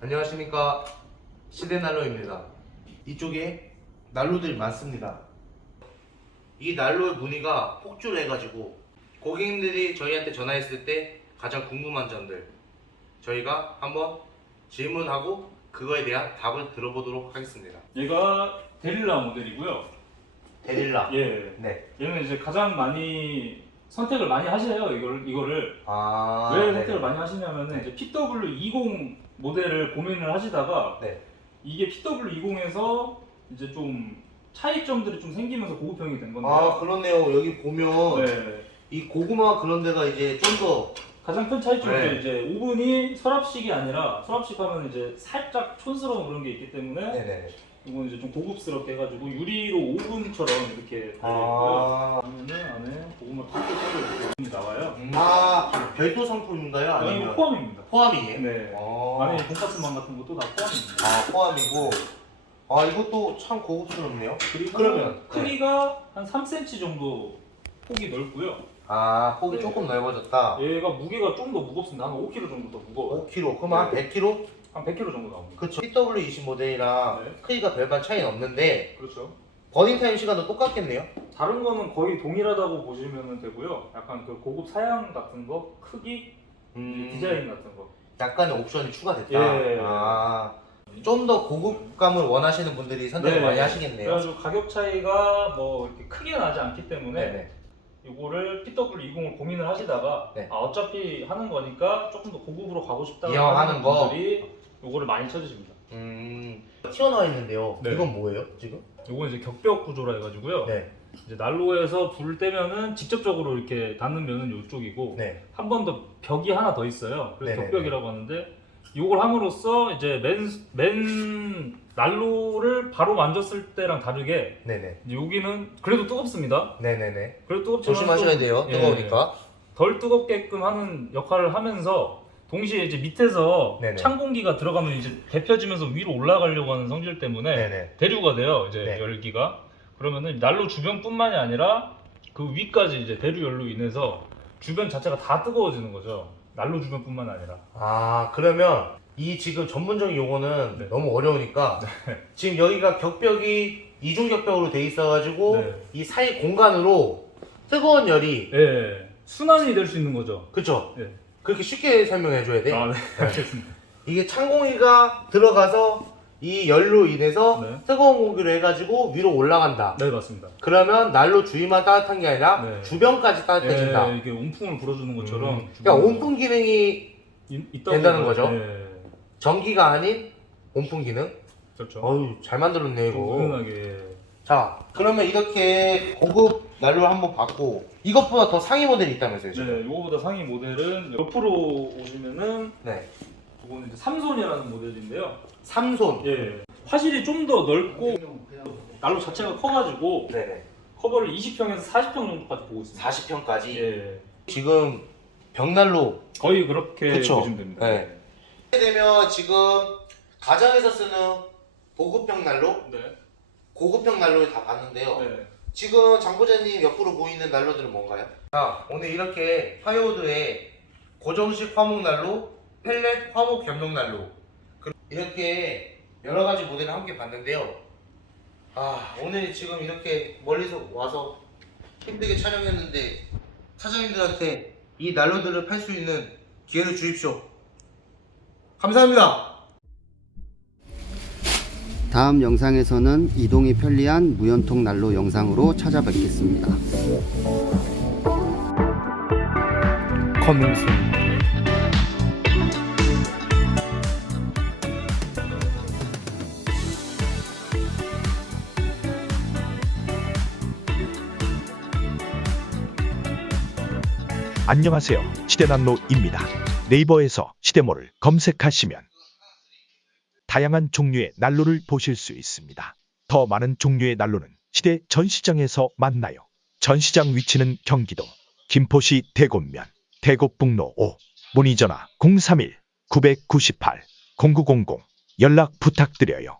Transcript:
안녕하십니까, 시대난로입니다. 이쪽에 난로들이 많습니다. 이 난로의 문의가 폭주해가지고 고객님들이 저희한테 전화했을 때 가장 궁금한 점들 저희가 한번 질문하고 그거에 대한 답을 들어보도록 하겠습니다. 얘가 데릴라 모델이고요. 데릴라. 예. 네. 얘는 이제 가장 많이 선택을 많이 하세요. 이거를 아, 왜 네네. 선택을 많이 하시냐면은 네. 이제 PW20 모델을 고민을 하시다가 네. 이게 PW20에서 이제 좀 차이점들이 좀 생기면서 고급형이 된 건데요. 아, 그렇네요. 여기 보면 네. 이 고구마 그런 데가 이제 좀 더 가장 큰 차이점이 네. 이제 오븐이 서랍식이 아니라 서랍식 하면 이제 살짝 촌스러운 그런 게 있기 때문에 네네. 이건 이제 좀 고급스럽게 해가지고 유리로 오븐처럼 이렇게 달려있고요. 아, 그러면은 안에 고구마 톡톡 이렇게 나와요. 아, 별도 상품인가요? 아니 아니면 포함입니다. 포함이에요? 네. 아, 안에 돈가스만 같은 것도 다 포함입니다. 아, 포함이고. 아, 이것도 참 고급스럽네요. 그리고 그러면 크기가 한 3cm 정도 폭이 넓고요. 아, 폭이 네. 조금 넓어졌다. 얘가 무게가 좀 더 무겁습니다. 한 5kg 정도 더 무거워요. 5kg. 그럼 한 100kg? 한 100kg 정도 나옵니다. 그쵸. PW20 모델이랑 네. 크기가 별반 차이는 없는데 그렇죠. 버닝타임 시간도 똑같겠네요. 다른 거는 거의 동일하다고 보시면 되고요. 약간 그 고급 사양 같은 거, 크기, 디자인 같은 거. 약간의 옵션이 추가됐다. 예. 아, 좀 더 고급감을 원하시는 분들이 선택을 네. 많이 하시겠네요. 그래가지고 가격 차이가 뭐 이렇게 크게 나지 않기 때문에 네네. 이거를 PW20을 고민을 하시다가 네. 아, 어차피 하는 거니까 조금 더 고급으로 가고 싶다고 이왕하는 하는 거. 분들이 이거를 많이 찾으십니다. 튀어나와 있는데요. 네. 이건 뭐예요, 지금? 이건 이제 격벽 구조라 해가지고요. 네. 이제 난로에서 불을 떼면은 직접적으로 이렇게 닿는 면은 이쪽이고 네. 한 번 더 벽이 하나 더 있어요. 그래서 네네네. 격벽이라고 하는데 이걸 함으로써 이제 맨 난로를 바로 만졌을 때랑 다르게 네네. 이제 여기는 그래도 뜨겁습니다. 네네네. 그래도 뜨겁지만 조심하셔야 좀, 돼요. 예, 뜨거우니까. 덜 뜨겁게끔 하는 역할을 하면서 동시에 이제 밑에서 네네. 찬 공기가 들어가면 이제 데펴지면서 위로 올라가려고 하는 성질 때문에 네네. 대류가 돼요. 이제 네. 열기가 그러면은 난로 주변뿐만이 아니라 그 위까지 이제 대류열로 인해서 주변 자체가 다 뜨거워지는 거죠. 난로 주변뿐만 아니라. 아, 그러면 이 지금 전문적인 용어는 네. 너무 어려우니까 지금 여기가 격벽이 이중 격벽으로 돼 있어가지고 네. 이 사이 공간으로 뜨거운 열이 예, 순환이 될 수 있는 거죠. 그쵸? 예. 그렇게 쉽게 설명해 줘야 돼. 아, 네. 알겠습니다. 이게 찬 공기가 들어가서 이 열로 인해서 네. 뜨거운 공기로 해가지고 위로 올라간다. 네, 맞습니다. 그러면 난로 주위만 따뜻한 게 아니라 네. 주변까지 따뜻해진다. 예, 이게 온풍을 불어주는 것처럼 그러니까 온풍 기능이 있다고 된다는 보면- 거죠? 예, 전기가 아닌 온풍 기능. 그렇죠. 어유 잘 만들었네 좀 이거. 은은하게. 자, 그러면 이렇게 고급 난로 한번 봤고 이것보다 더 상위 모델이 있다면서요 지금? 네, 이거보다 상위 모델은 옆으로 오시면은 네. 이거는 이제 3손이라는 모델인데요. 3손. 예. 화실이 좀 더 넓고 난로 자체가 커가지고 네네. 커버를 20평에서 40평 정도까지 보고 있습니다. 40평까지. 예. 지금 벽난로. 거의 그렇게 그쵸? 보시면 됩니다. 네. 이렇게 되면 지금 가정에서 쓰는 보급형 난로, 네. 고급형 난로를 다 봤는데요. 네. 지금 장보자님 옆으로 보이는 난로들은 뭔가요? 자, 오늘 이렇게 파이오드의 고정식 화목 난로, 펠렛 화목 겸용 난로 이렇게 여러 가지 모델을 함께 봤는데요. 아, 오늘 지금 이렇게 멀리서 와서 힘들게 촬영했는데 사장님들한테 이 난로들을 팔 수 있는 기회를 주십시오. 감사합니다. 다음 영상에서는 이동이 편리한 무연통 난로 영상으로 찾아뵙겠습니다. 커밍 순. 안녕하세요. 시대난로입니다. 네이버에서 시대모를 검색하시면 다양한 종류의 난로를 보실 수 있습니다. 더 많은 종류의 난로는 시대 전시장에서 만나요. 전시장 위치는 경기도 김포시 대곡면 대곡북로 5 문의전화 031-998-0900 연락 부탁드려요.